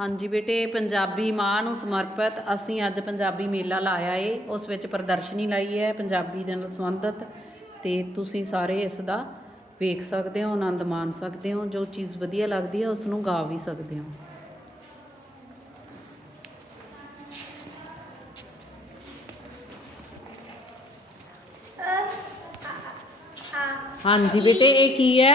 ਹਾਂਜੀ ਬੇਟੇ ਪੰਜਾਬੀ ਮਾਂ ਨੂੰ ਸਮਰਪਿਤ ਅਸੀਂ ਅੱਜ ਪੰਜਾਬੀ ਮੇਲਾ ਲਾਇਆ ਏ। ਉਸ ਵਿੱਚ ਪ੍ਰਦਰਸ਼ਨੀ ਲਾਈ ਹੈ ਪੰਜਾਬੀ ਦੇ ਨਾਲ ਸੰਬੰਧਿਤ ਤੇ ਤੁਸੀਂ ਸਾਰੇ ਇਸ ਦਾ ਵੇਖ ਸਕਦੇ ਹੋ ਆਨੰਦ ਮਾਣ ਸਕਦੇ ਹੋ ਜੋ ਚੀਜ਼ ਵਧੀਆ ਲੱਗਦੀ ਹੈ ਉਸ ਨੂੰ ਗਾ ਵੀ ਸਕਦੇ ਹੋ। ਹਾਂਜੀ ਬੇਟੇ ਇਹ ਕੀ ਹੈ?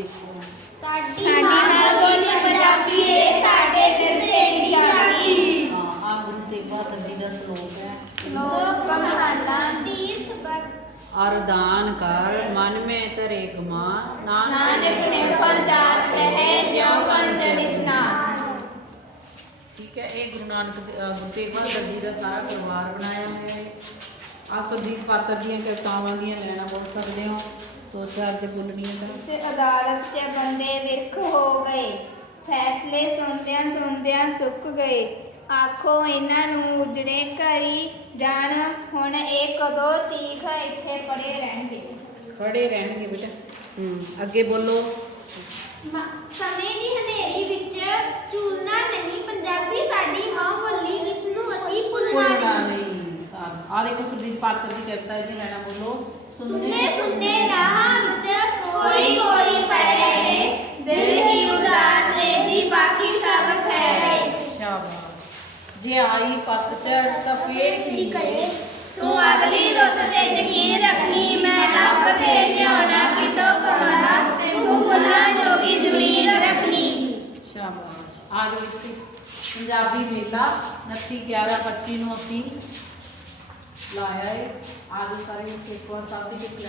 ਦੇਖੋ ਸਾਡੀ ਮਾਂ ਬੋਲੀ ਪੰਜਾਬੀ ਏ ਸਾਡੇ ਵਿਰਸੇ ਦੀ ਝਾਕੀ ਹਾਂ ਆ ਗੁਰੂ ਤੇਗ ਬਹਾਦਰ ਜੀ ਦਾ ਸ਼ਲੋਕ ਹੈ ਲੋਕ ਕਮਹਾਲਾ ਤੀਰਥ ਪਰ ਅਰਦਾਨ ਕਰ ਮਨ ਮੈਂ ਧਰੇ ਗਮਾ ਨਾਨਕ ਨੇ ਪਰਜਾਤ ਕਹੇ ਜਿਉ ਪੰਜਨ ਇਸਨਾਨ ਠੀਕ ਹੈ ਇਹ ਗੁਰੂ ਨਾਨਕ ਦੇ- ਅਹ ਗੁਰੂ ਤੇਗ ਬਹਾਦਰ ਜੀ ਦਾ ਸਾਰਾ ਪਰਿਵਾਰ ਬਣਾਇਆ ਹੋਇਆ ਹੈ ਆ ਸੁਰਜੀਤ ਪਾਤਰ ਦੀਆਂ ਕਵਿਤਾਵਾਂ ਦੀਆਂ ਲੈਣਾ ਬੋਲ ਸਕਦੇ ਹੋ ਦੋ ਚਾਰ ਜੇ ਬੋਲਣੀਆਂ ਤਾਂ। ਤੇ ਅਦਾਲਤ 'ਚ ਬੰਦੇ ਵਿਰਖ ਹੋ ਗਏ ਫੈਸਲੇ ਸੁਣਦਿਆਂ ਸੁਣਦਿਆਂ ਸੁੱਕ ਗਏ। ਆਖੋ ਇਹਨਾਂ ਨੂੰ ਉਜੜੇ ਘਰੀ ਜਾਣ ਹੁਣ ਇਹ ਕਦੋਂ ਤੀਖ ਇੱਥੇ ਪੜੇ ਰਹਿਣਗੇ? ਖੜੇ ਰਹਿਣਗੇ ਬੇਟਾ। ਹੂੰ। ਅੱਗੇ ਬੋਲੋ। ਸਮੇਂ ਦੀ ਹਨੇਰੀ ਵਿੱਚ ਝੂਲਣਾ ਨਹੀਂ ਪੰਜਾਬੀ ਸਾਡੀ ਮਾਂ ਬੋਲੀ ਜਿਸ ਨੂੰ ਅਸੀਂ ਭੁੱਲਣਾ ਭੁੱਲਣਾ ਨਹੀਂ। ਆ ਦੇਖੋ ਸੁਰਜੀਤ ਪਾਤਰ ਦੀ ਕਵਿਤਾ ਇਹਨੇ ਲੈਣਾ ਬੋਲੋ। ਸੁੰਨੇ ਸੁੰਨੇ ਰਾਹਾਂ ਜੇ ਆਈ ਪਤਝੜ ਤਾਂ ਫੇਰ ਕੀ ਕਰੇ ਤੂੰ ਅਗਲੀ ਰੁੱਤ ਤੇ ਯਕੀਨ ਰੱਖੀ ਮੈਂ ਲੱਭ ਕੇ ਲਿਆਉਣਾ ਕਿਤੋਂ ਕਮਾਣਾ ਤੂੰ ਫੁੱਲਾਂ ਜੋਗੀ ਜ਼ਮੀਨ ਰੱਖੀ ਸ਼ਾਬਾਸ਼ ਆਜ ਵਿੱਚ ਪੰਜਾਬੀ ਮੇਲਾ 29 11 25 ਨੂੰ ਅਸੀਂ ਲਾਇਆ ਹੈ ਆਜ ਸਾਰੇ ਵਿੱਚ ਇੱਕ ਵਾਰ ਸਭ ਦੀ ਕਿਤ